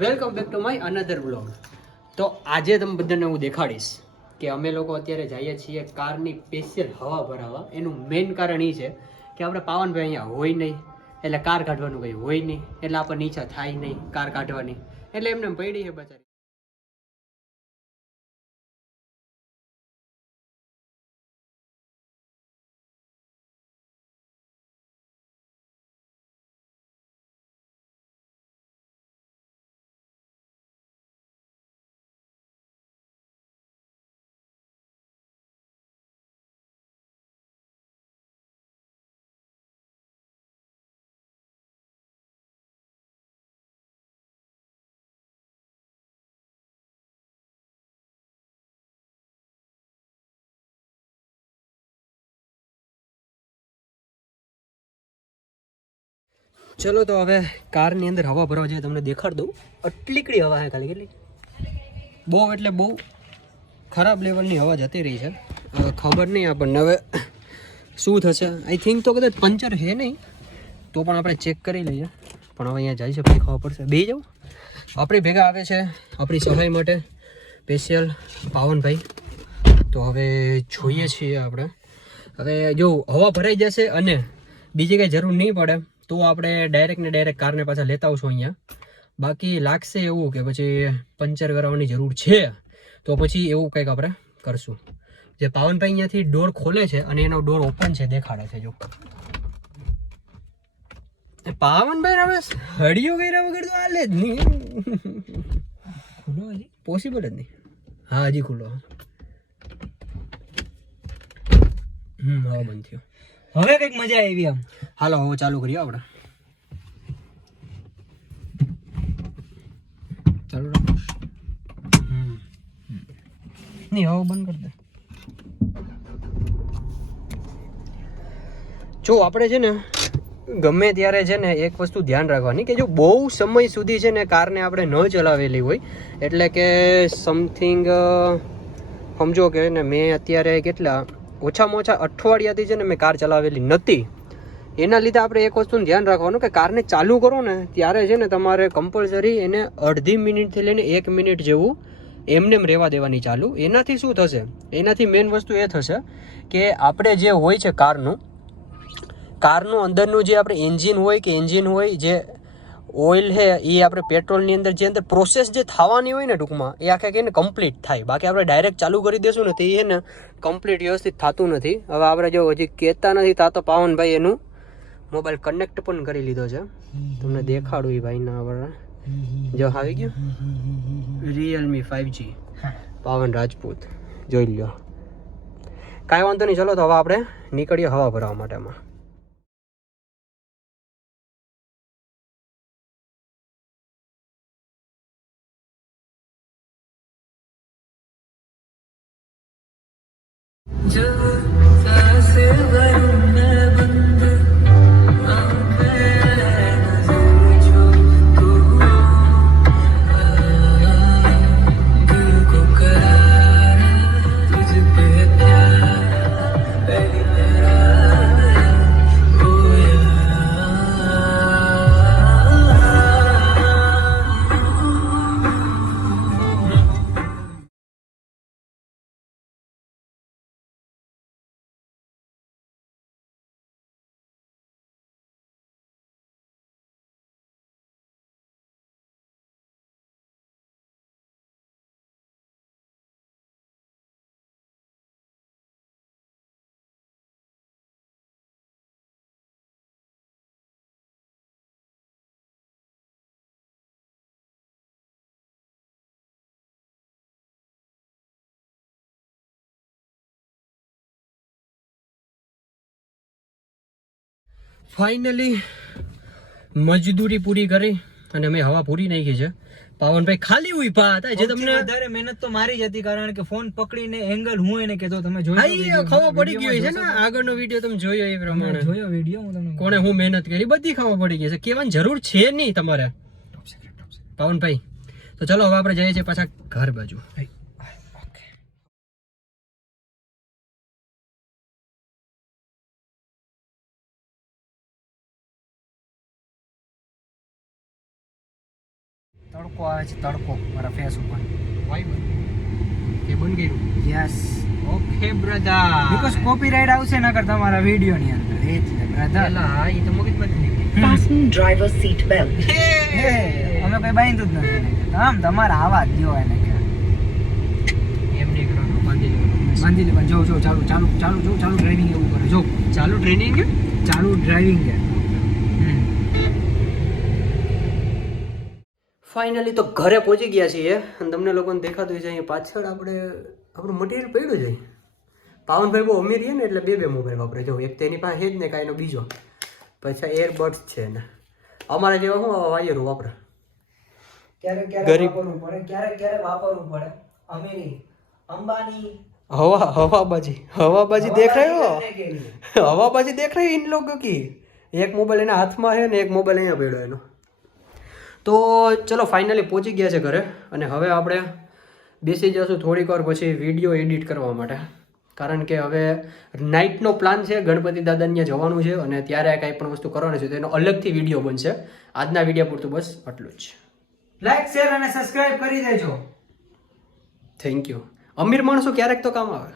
Welcome back to my another blog. તો આજે તમે બધાને હું દેખાડીશ કે અમે લોકો અત્યારે જઈએ છીએ કારની સ્પેશિયલ હવા ભરાવા. એનું મેઇન કારણ એ છે કે આપણે પાવનભાઈ અહીંયા હોય નહીં, એટલે કાર કાઢવાનું કંઈ હોય નહીં, એટલે આપણને ઈચ્છા થાય નહીં કાર કાઢવાની, એટલે એમને પડી છે બચારી. ચલો તો હવે કારની અંદર હવા ભરવા જઈએ, તમને દેખાડ દઉં. આટલીકડી હવા છે ખાલી, કેટલી બહુ એટલે બહુ ખરાબ લેવલની હવા જતી રહી છે. હવે ખબર નહીં આપણને હવે શું થશે. આઈ થિંક તો કદાચ પંચર છે નહીં, તો પણ આપણે ચેક કરી લઈએ. પણ હવે અહીંયા જાય છે પછી ખબર પડશે. બે જાઉં આપણી ભેગા આવે છે આપણી સહાય માટે સ્પેશિયલ પાવનભાઈ. તો હવે જોઈએ છીએ આપણે. હવે જો હવા ભરાઈ જશે અને બીજી કંઈ જરૂર નહીં પડે તો આપણે ડાયરેક્ટ કારને પાછા લેતા આવશું અહીંયા. બાકી લાગશે એવું કે પછી પંચર કરાવવાની જરૂર છે તો પછી એવું કંઈક આપણે કરશું. જે પાવનભાઈ અહીંયાથી ડોર ખોલે છે અને એનો ડોર ઓપન છે, દેખાડે છે. જો પાવનભાઈ હવે હડિયો કર્યા વગર તો હાલે જ નહીં. ખુલ્લો હજી પોસિબલ જ નહીં. હા હજી ખુલ્લો. હવે બંધ થયો. હવે કઈક મજા આવી આમ. હાલો હવે ચાલુ કરીએ આપણે. ચાલુ રાખો. નહીં હવે બંધ કરી દે. જો આપણે છે ને ગમે ત્યારે છે ને એક વસ્તુ ધ્યાન રાખવાની કે જો બહુ સમય સુધી છે ને કારને આપણે ન ચલાવેલી હોય, એટલે કે સમથિંગ સમજો કે ને મેં અત્યારે કેટલા ઓછામાં ઓછા અઠવાડિયાથી છે ને મેં કાર ચલાવેલી નથી. એના લીધે આપણે એક વસ્તુનું ધ્યાન રાખવાનું કે કારને ચાલુ કરો ને ત્યારે છે ને તમારે કમ્પલસરી એને અડધી મિનિટથી લઈને 1 મિનિટ જેવું એમને રહેવા દેવાની ચાલુ. એનાથી શું થશે, એનાથી મેઇન વસ્તુ એ થશે કે આપણે જે હોય છે કારનું અંદરનું જે આપણે એન્જિન હોય જે ઓઇલ છે એ આપણે પેટ્રોલની અંદર જે અંદર પ્રોસેસ જે થવાની હોય ને ટૂંકમાં એ આખે કહીને કમ્પ્લીટ થાય. બાકી આપણે ડાયરેક્ટ ચાલુ કરી દઈશું ને તો એ ને કમ્પ્લીટ વ્યવસ્થિત થતું નથી. હવે આપણે જો હજી કહેતા નથી તા તો પાવનભાઈ એનું મોબાઈલ કનેક્ટ પણ કરી લીધો છે. તમને દેખાડું એ ભાઈના આપણે જો આવી ગયું રિયલમી 5G પાવન રાજપૂત જોઈ લ્યો. કાંઈ વાંધો નહીં. ચલો તો હવે આપણે નીકળીએ હવા ભરવા માટેમાં. ફાઇનલી મજદૂરી પૂરી કરી અને અમે હવા પૂરી નાખી છે. પાવનભાઈ ખાલી ઉભા હતા. જે તમને વધારે મહેનત તો મારી જ હતી, કારણ કે ફોન પકડીને એંગલ હું એને કહેતો તમે જોયો ખબર પડી ગઈ છે ને. આગળનો વિડીયો તમે જોયો એ પ્રમાણે જોયો વિડીયો હું તમને કોણે હું મહેનત કરી બધી ખબર પડી ગઈ છે. કહેવાની જરૂર છે નહીં તમારે પાવનભાઈ. તો ચલો હવે આપણે જઈએ છીએ પાછા ઘર બાજુ. તડકો આવે છે તડકો મારા ફેસ ઉપર વાઈ કે બન ગયું yes okay brother because copyright આવશે નકર તમારા વિડિયો ની અંદર એટલે બ્રધર એલા ઈ તો મગજમાંથી નીકળી Fasten driver seat belt. અમે કઈ બાંધ્યું જ નથી આમ તમારે આવા જ દ્યો એને કે એમ નીકળવાનું બાંધી લેવાનું બાંધી લેવાનું જો ચાલુ ડ્રાઇવિંગ એવું કરે જો ચાલુ ટ્રેનિંગ ચાલુ ડ્રાઇવિંગ છે ફાઇનલી તો ઘરે પહોંચી ગયા છીએ અને તમને લોકોને દેખાતું છે અહીંયા પાછળ આપણું મટીરિયલ પડ્યું છે પાવનભાઈ બહુ અમીર છે ને એટલે બે મોબાઈલ વાપરે જો એક તેની પાસે છે જ ને કાંઈનો બીજો પછી એરબડ્સ છે ને અમારે જેવા શું વાયરો વાપરે ક્યારેક ગરીબ. વાપરવું પડે ક્યારેક વાપરવું પડે અમીરી અંબાની હવાબાજી દેખ રહ્યો હવાબાજી દેખ રહ્યો इन लोगों की એક મોબાઈલ એના હાથમાં છે ને એક મોબાઈલ અહીંયા પડ્યો એનો તો ચલો ફાઇનલી પહોંચી ગયા છે ઘરે અને હવે આપણે બેસી જશું થોડીક વાર પછી વિડીયો એડિટ કરવા માટે કારણ કે હવે નાઇટનો પ્લાન છે ગણપતિ દાદાને ત્યાં જવાનું છે અને ત્યારે કાંઈ પણ વસ્તુ કરવાની છે તો એનો અલગથી વિડીયો બનશે આજના વિડીયો પૂરતું બસ આટલું જ લાઈક શેર અને સબસ્ક્રાઇબ કરી દેજો થેન્ક યુ અમીર માણસો ક્યારેક તો કામ આવે